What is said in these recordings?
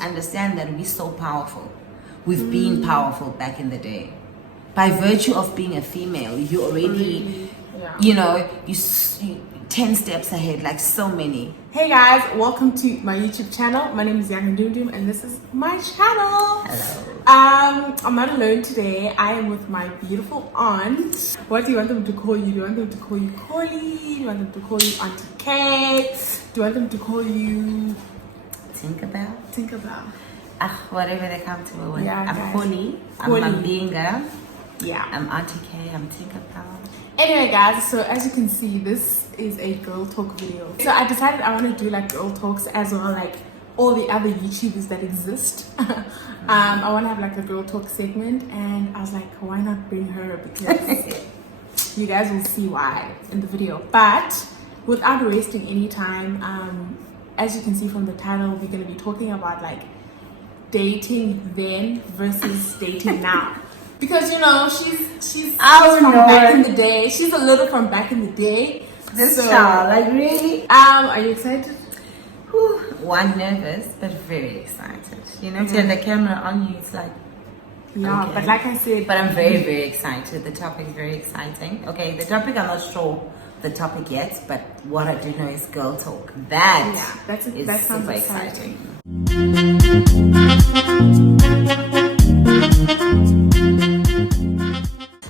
Understand that we're so powerful. We've been powerful back in the day. By virtue of being a female, you already, you know, you 10 steps ahead, like so many. Hey guys, welcome to my YouTube channel. My name is Yanga Ndumndum and this is my channel. Hello. I'm not alone today. I am with my beautiful aunt. What do you want them to call you? Do you want them to call you Collie? Do you want them to call you Auntie Kate? Do you want them to call you Tinkerbell? Tinkerbell. Whatever they come to me with. Yeah, I'm guys. Connie. I'm Connie. Mambinga. Yeah. I'm Auntie K. I'm Tinkerbell. Anyway guys, so as you can see, this is a girl talk video. So I decided I want to do like girl talks as well, like all the other YouTubers that exist. I want to have like a girl talk segment, and I was like, why not bring her, because you guys will see why in the video. But without wasting any time, as you can see from the title, we're going to be talking about like dating then versus dating now. Because, you know, she's from back in the day. She's a little from back in the day. This child, like really? Are you excited? Whew. One, nervous, but very excited. You know, to have the camera on you, it's like, Yeah, okay. but like I said, But I'm very, very excited. The topic is very exciting. Okay, the topic, I'm not sure the topic yet, but what I do know is girl talk. That is sounds super exciting.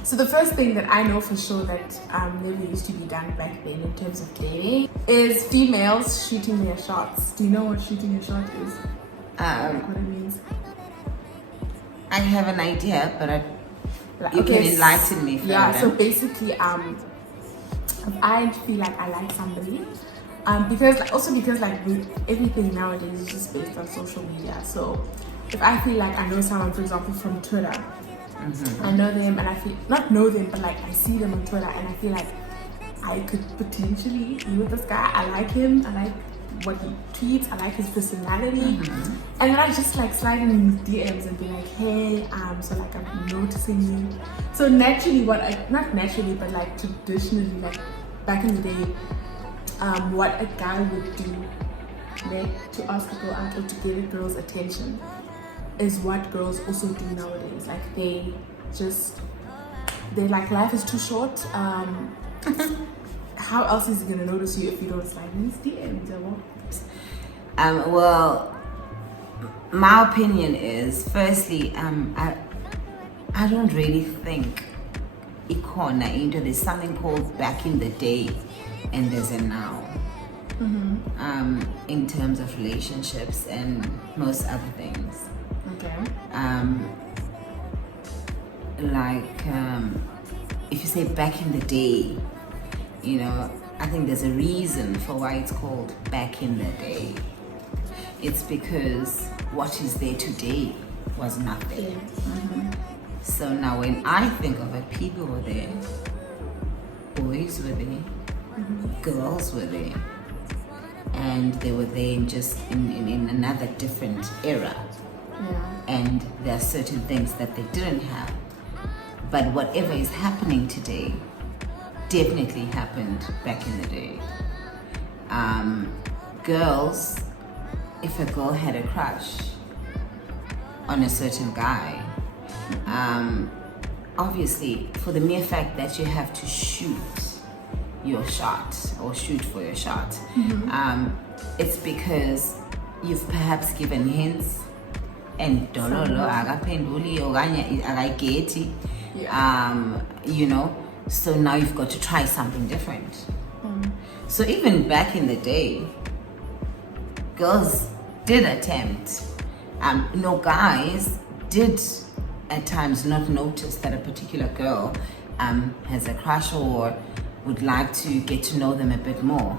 So the first thing that I know for sure that never used to be done back then in terms of dating is females shooting their shots. Do you know what shooting your shot is? Like what it means? I have an idea, but you can enlighten me further. Yeah, so basically, if I feel like I like somebody, because like with everything nowadays is just based on social media. So if I feel like I know someone, for example, from Twitter, I know them and I feel, not know them, but like I see them on Twitter and I feel like I could potentially be with this guy. I like him, I like what he tweets, I like his personality, and then I just like slide in his DMs and be like, hey, so like I'm noticing you. So naturally, not naturally, but like traditionally, like back in the day, what a guy would do, like, to ask a girl out or to get a girl's attention is what girls also do nowadays. Like they're like, life is too short. How else is he gonna notice you if you don't slide in his DMs? Well, my opinion is, firstly, I don't really think there's something called back in the day and there's a now. In terms of relationships and most other things. Okay. If you say back in the day, you know, I think there's a reason for why it's called back in the day. It's because what is there today was nothing. So now when I think of it, people were there, boys were there, girls were there, and they were there in another different era. And there are certain things that they didn't have. But whatever is happening today definitely happened back in the day. Girls, if a girl had a crush on a certain guy, obviously for the mere fact that you have to shoot your shot or shoot for your shot, it's because you've perhaps given hints and dololo akaphenduli okanye akayigethi, you know, so now you've got to try something different. So even back in the day, girls did attempt, no, guys did at times not notice that a particular girl has a crush or would like to get to know them a bit more,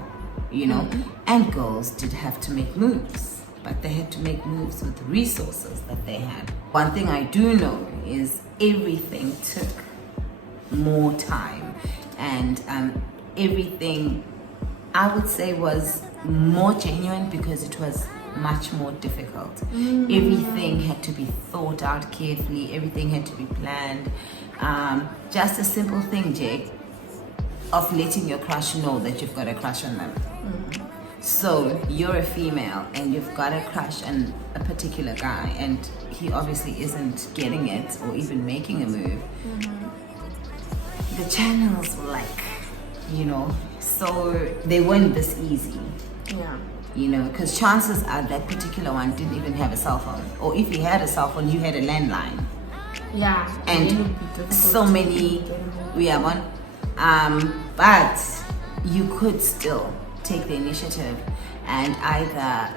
you know. And girls did have to make moves, but they had to make moves with the resources that they had. One thing I do know is everything took more time, and everything, I would say, was more genuine because it was much more difficult. Everything had to be thought out carefully, everything had to be planned. Just a simple thing, Jake, of letting your crush know that you've got a crush on them. So you're a female and you've got a crush on a particular guy, and he obviously isn't getting it or even making a move. The channels were like, so they weren't this easy. Yeah. Because chances are that particular one didn't even have a cell phone, or if he had a cell phone, you had a landline. Yeah. And it would be difficult so to many get involved. we have one, but you could still take the initiative and either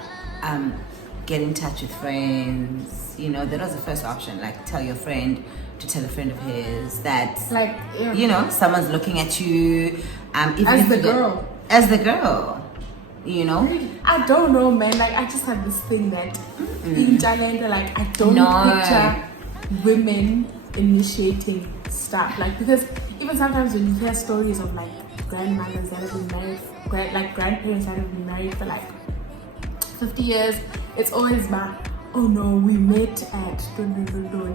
get in touch with friends. That was the first option, like tell your friend to tell a friend of his that, Like, yeah. someone's looking at you. Even As if the you don't- girl. as the girl, I don't know, man. Like, I just have this thing that in Thailand, like, I don't picture women initiating stuff. Like, because even sometimes when you hear stories of like grandmothers that have been married, grandparents that have been married for like 50 years, it's always about, oh no, we met at dun,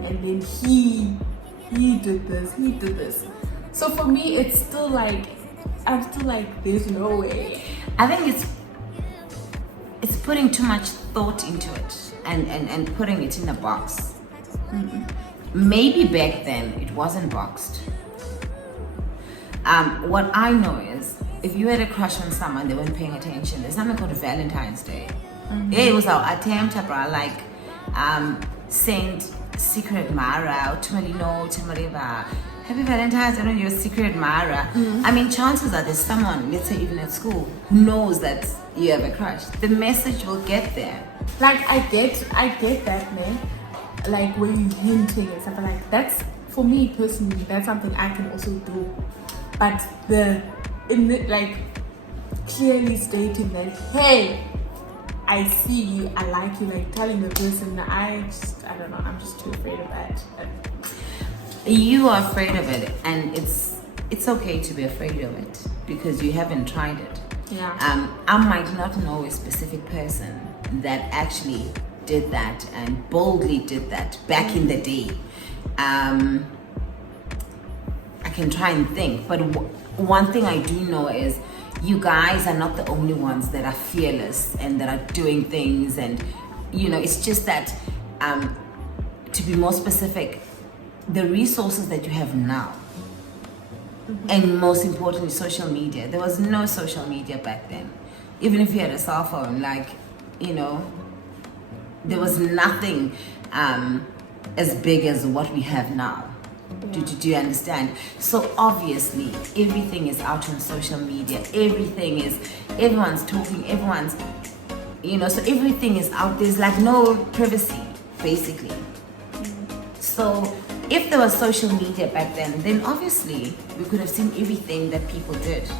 and then he did this. So for me, it's still like, I'm still like, there's no way. I think it's putting too much thought into it and putting it in a box. Maybe back then it wasn't boxed. What I know is, if you had a crush on someone, they weren't paying attention. There's something called Valentine's Day. It was our attempt, like send secret Mara, Happy Valentine's, I know you're a secret Mara. I mean, chances are there's someone, let's say even at school, who knows that you have a crush. The message will get there. Like, I get that, man. Like, when you hinting and stuff like that's, for me personally, that's something I can also do. But like clearly stating that, hey, I see you, I like you, like telling the person, I don't know, I'm just too afraid of that. You are afraid of it, and it's okay to be afraid of it because you haven't tried it. Yeah. I might not know a specific person that actually did that and boldly did that back in the day. I can try and think, but one thing I do know is you guys are not the only ones that are fearless and that are doing things, and it's just that to be more specific, the resources that you have now, and most importantly social media. There was no social media back then. Even if you had a cell phone, like, there was nothing as big as what we have now. Do you understand? So obviously everything is out on social media. Everyone's talking, everyone's, so everything is out. There's like no privacy basically. So if there was social media back then obviously we could have seen everything that people did.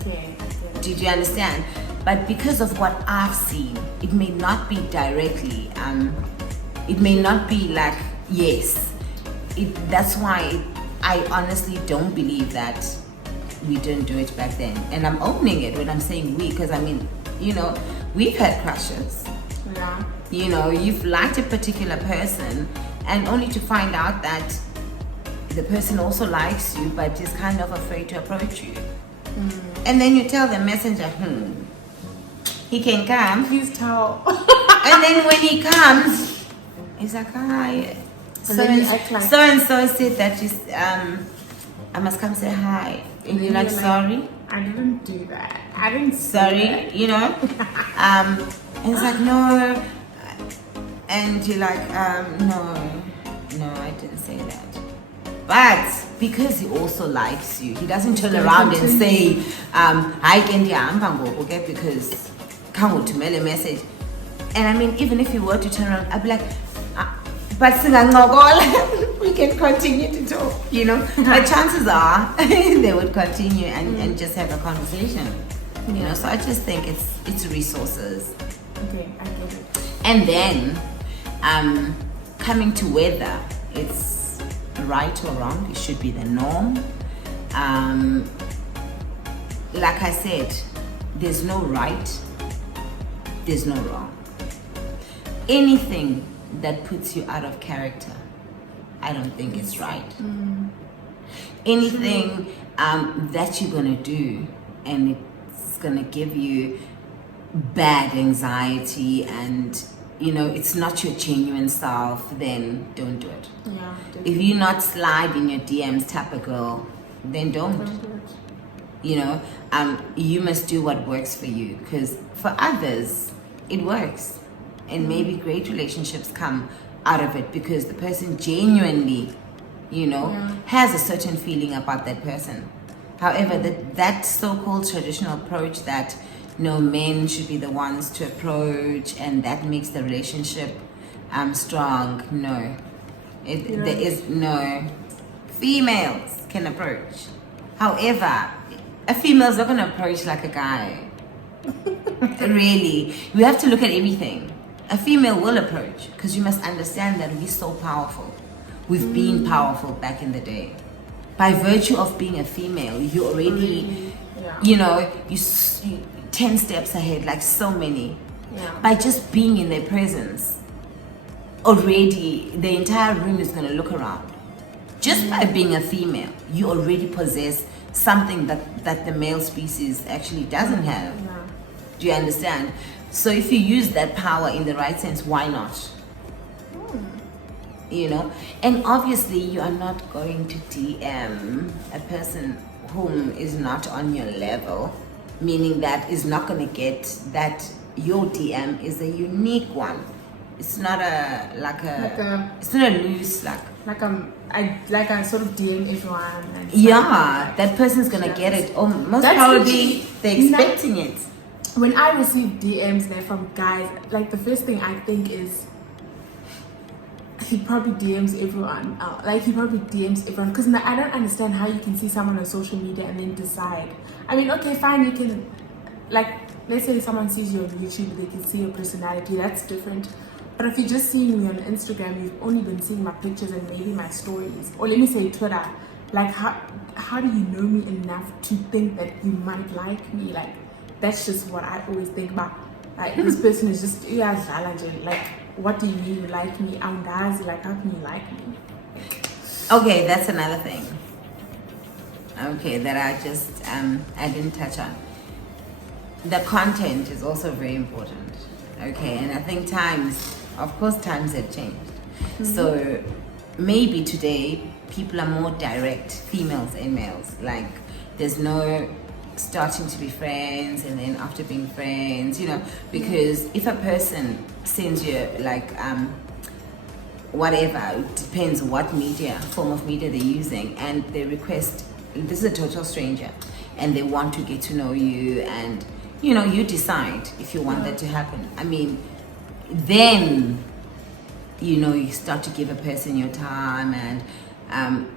Okay. Did you understand? But because of what I've seen, it may not be directly, it may not be like, yes. That's why I honestly don't believe that we didn't do it back then. And I'm owning it when I'm saying we, because I mean, we've had crushes. Yeah. You've liked a particular person, and only to find out that the person also likes you but is kind of afraid to approach you. And then you tell the messenger, he can come. Please tell. And then when he comes, he's like, hi. So and so said that I must come say hi. And you're like, sorry? I didn't do that. I didn't sorry, and it's like, no. And you're like, no, I didn't say that. But because he also likes you, he doesn't turn around and say, hi, Kendi, okay, because come to mail a message. And I mean, even if you were to turn around, I'd be like, but we can continue to talk, But chances are they would continue and just have a conversation, So I just think it's resources. Okay, I get it. And then coming to whether it's right or wrong, it should be the norm. Like I said, there's no right, there's no wrong. Anything that puts you out of character, I don't think it's right. Anything that you're gonna do and it's gonna give you bad anxiety, and it's not your genuine self, then don't do it. Yeah. If you're not slide in your DMs type of girl, then don't. Don't do it. You must do what works for you, because for others it works, and maybe great relationships come out of it because the person genuinely has a certain feeling about that person. However, that so-called traditional approach that men should be the ones to approach and that makes the relationship strong, no. There is no. Females can approach. However, a female's not going to approach like a guy. Really. We have to look at everything. A female will approach, because you must understand that we're so powerful. We've been powerful back in the day. By virtue of being a female, you already, you're 10 steps ahead, like so many. Yeah. By just being in their presence, already the entire room is going to look around. Just by being a female, you already possess something that the male species actually doesn't have. Yeah. Do you understand? So if you use that power in the right sense, why not? And obviously you are not going to DM a person whom is not on your level, meaning that is not going to get that your DM is a unique one. It's not it's not a loose I sort of DM everyone. And that person's gonna get it. Or most probably they're expecting it. When I receive DMs there from guys, like the first thing I think is he probably DMs everyone. He probably DMs everyone, because I don't understand how you can see someone on social media and then decide. I mean, okay, fine, you can, let's say someone sees you on YouTube, they can see your personality. That's different. But if you're just seeing me on Instagram, you've only been seeing my pictures and maybe my stories, or let me say Twitter. How do you know me enough to think that you might like me? That's just what I always think about. This person is just what do you mean you like me? How can you like me? Okay, that's another thing. Okay, that I just I didn't touch on. The content is also very important. Okay, and I think times have changed. So maybe today people are more direct, females and males. There's no starting to be friends and then after being friends, because if a person sends you whatever, it depends what form of media they're using, and they request, this is a total stranger, and they want to get to know you, and you decide if you want that to happen. I mean, then you start to give a person your time, and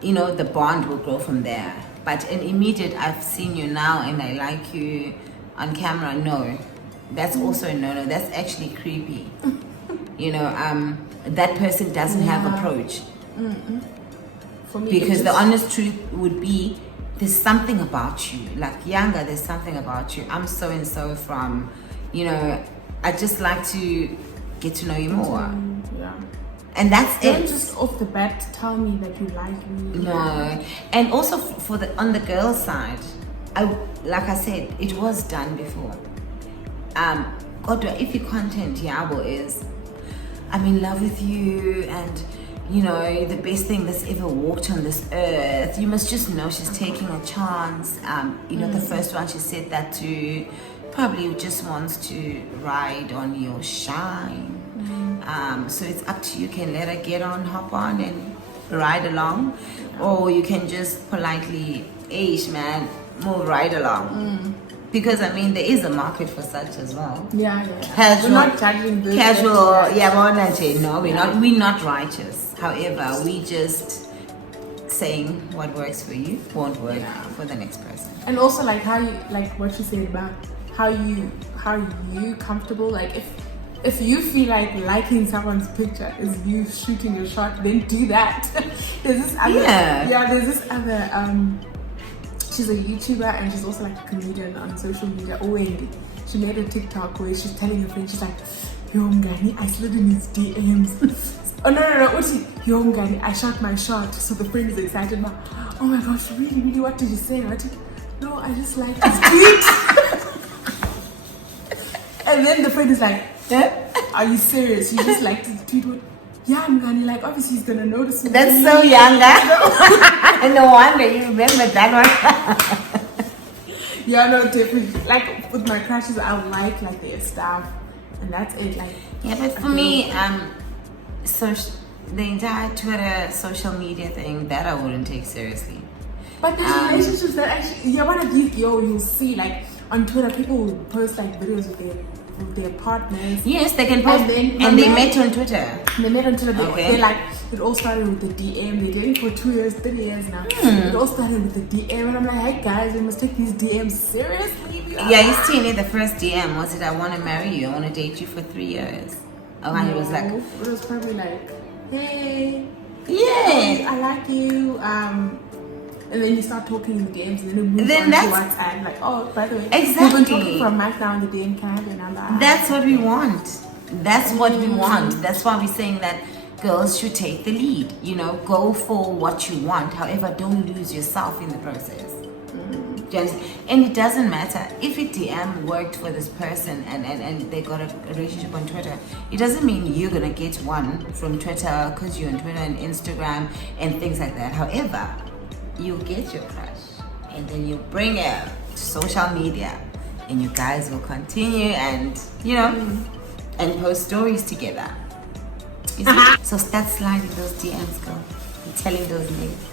the bond will grow from there. But an immediate, I've seen you now and I like you on camera, no, that's also a no. That's actually creepy. That person doesn't have approach. For me, because the honest truth would be, there's something about you, Yanga, there's something about you. I'm so and so from, I just like to get to know you more. Yeah. And that's Don't it. just off the bat tell me that you like me. No. And also on the girl side, like I said, it was done before. If your content yabo is, I'm in love with you, and the best thing that's ever walked on this earth, you must just know she's taking a chance. The first one she said that to probably just wants to ride on your shine. So it's up to you. You can let her get on, hop on and ride along, or you can just politely, man, move right along. Because there is a market for such as well. Yeah. Casual, we're not judging this. Casual, we're not righteous. However, we just saying what works for you won't work for the next person. And also how you, what you said about how you comfortable, if you feel like liking someone's picture is you shooting your shot, then do that. There's this other she's a YouTuber and she's also a comedian on social media. Wendy, she made a TikTok where she's telling her friend, she's like, yo Mgani, I slid in his DMs. Oh no, yo Mgani, I shot my shot. So the friend is excited about, oh my gosh, really, what did you say? No, I just liked his tweet. And then the friend is like, are you serious? You just like to tweet with, yeah, man, like obviously he's gonna notice me. That's so Yanga. No wonder you remember that one. Yeah, no, definitely. Like with my crushes, I like their stuff, and that's it. Like, yeah, but for me, so the entire Twitter social media thing that I wouldn't take seriously. But there's relationships that actually, yeah, one of these, you'll see like on Twitter, people will post like videos with their partners. Yes, they can post, and they met on Twitter. They met on Twitter. Okay. They like, it all started with the DM. They're dating for 2 years, 3 years now. It all started with the DM, and I'm like, hey guys, we must take these DMs seriously. Yeah, you still need the first DM. Was it, I want to marry you, I want to date you for 3 years? Oh, and it was like, it was probably like, hey, yeah, I like you. And then you start talking in the DMs, and then it moves on to WhatsApp. Like, oh, by the way, exactly. We've been talking for a month now in the DM. Can I have your number? That's what we want. That's what we want. That's why we're saying that girls should take the lead. You know, go for what you want. However, don't lose yourself in the process. And it doesn't matter if a DM worked for this person and they got a relationship on Twitter. It doesn't mean you're gonna get one from Twitter because you're on Twitter and Instagram and things like that. However, you get your crush and then you bring it to social media and you guys will continue and and post stories together. You see? So start sliding those DMs, girl, and telling those names.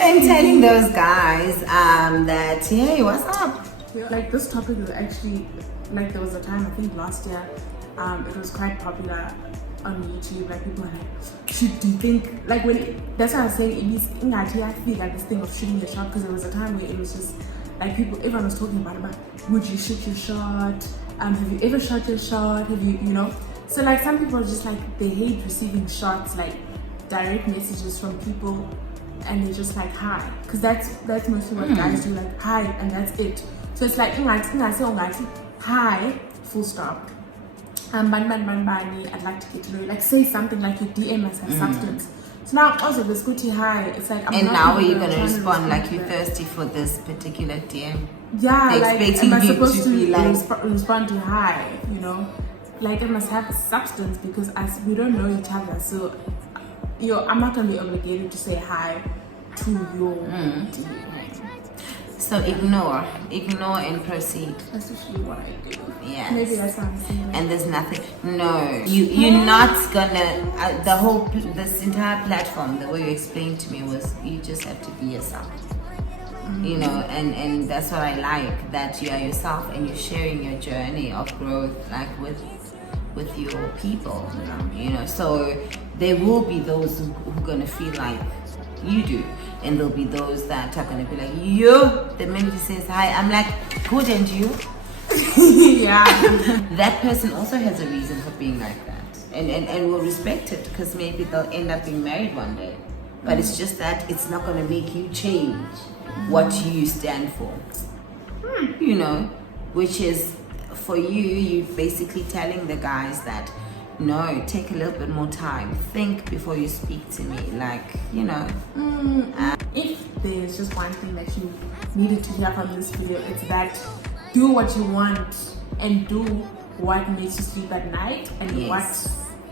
And telling those guys that, hey, what's up? Like, this topic is actually, like, there was a time, I think last year, it was quite popular on YouTube. Like, people were like, do you think, like, that's why I was saying, I feel like this thing of shooting your shot, because there was a time where it was just like everyone was talking about would you shoot your shot, have you ever shot your shot, have you so like some people are just like, they hate receiving shots, like direct messages from people, and they're just like, hi, because that's mostly what guys do, like hi, and that's it. So it's like hi, full stop. I'd like to get to know you. Like, say something, like your DM must have substance. So now also the scooty hi, it's like, and now are you gonna respond like you're thirsty for this particular DM? Yeah, they're expecting am I you supposed to be like respond to hi, like it must have substance, because as we don't know each other, so I'm not gonna be obligated to say hi to your DM. So ignore and proceed. That's usually what I do. Yes. Maybe that's what I'm saying. And there's nothing. No, you're not gonna. This entire platform, the way you explained to me was, you just have to be yourself. And that's what I like, that you are yourself and you're sharing your journey of growth, like with your people. So there will be those who are gonna feel like you do, and there'll be those that are gonna be like, you. The minute he says hi, I'm like, good, and you. Yeah. That person also has a reason for being like that, and will respect it, because maybe they'll end up being married one day. But it's just that it's not gonna make you change what you stand for. Which is, for you're basically telling the guys that, no, take a little bit more time, think before you speak to me, like, if there's just one thing that you needed to hear from this video, it's that do what you want and do what makes you sleep at night, and what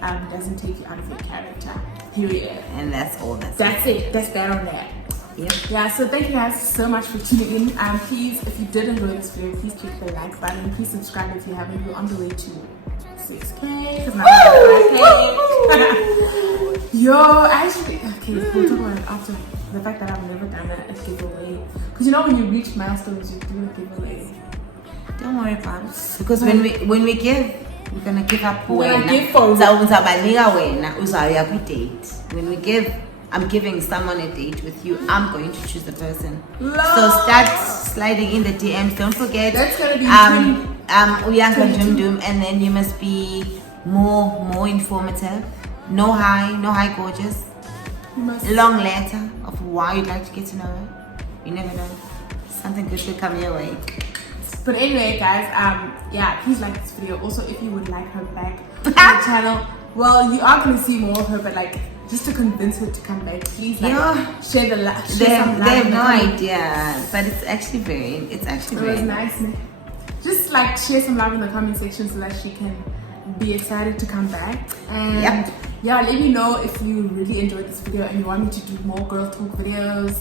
doesn't take you out of your character, period. And that's all. That's it. That's that on that. Yep. Yeah, so thank you guys so much for tuning in. Please, if you did enjoy this video, please click the like button. Please subscribe if you haven't. We're on the way to 6K. Yo, actually, okay, we'll talk about it after. The fact that I've never done a giveaway, because when you reach milestones, you do a giveaway. Don't worry about it, because when we give, we're gonna give up. When I give for date. When we give, I'm giving someone a date with you. I'm going to choose the person. Lord. So start sliding in the DMs. Don't forget. That's gonna be Yanga Ndumndum, and then you must be more informative. No hi, gorgeous. Long letter of why you'd like to get to know her. You never know. Something good could come your way. But anyway, guys, please like this video. Also, if you would like her back on the channel, well, you are going to see more of her, but like, just to convince her to come back. Please, like, Yeah. share the They some love have in the no comments. idea, but it's actually very It was very nice. Just like share some love in the comment section so that she can be excited to come back. And Yep. yeah, let me know if you really enjoyed this video and you want me to do more girl talk videos.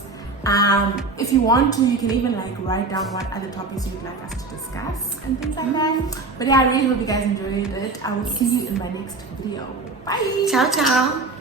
If you want to, you can even like write down what other topics you'd like us to discuss and things like that. But yeah, I really hope you guys enjoyed it. I will see you in my next video. Bye. Ciao, ciao.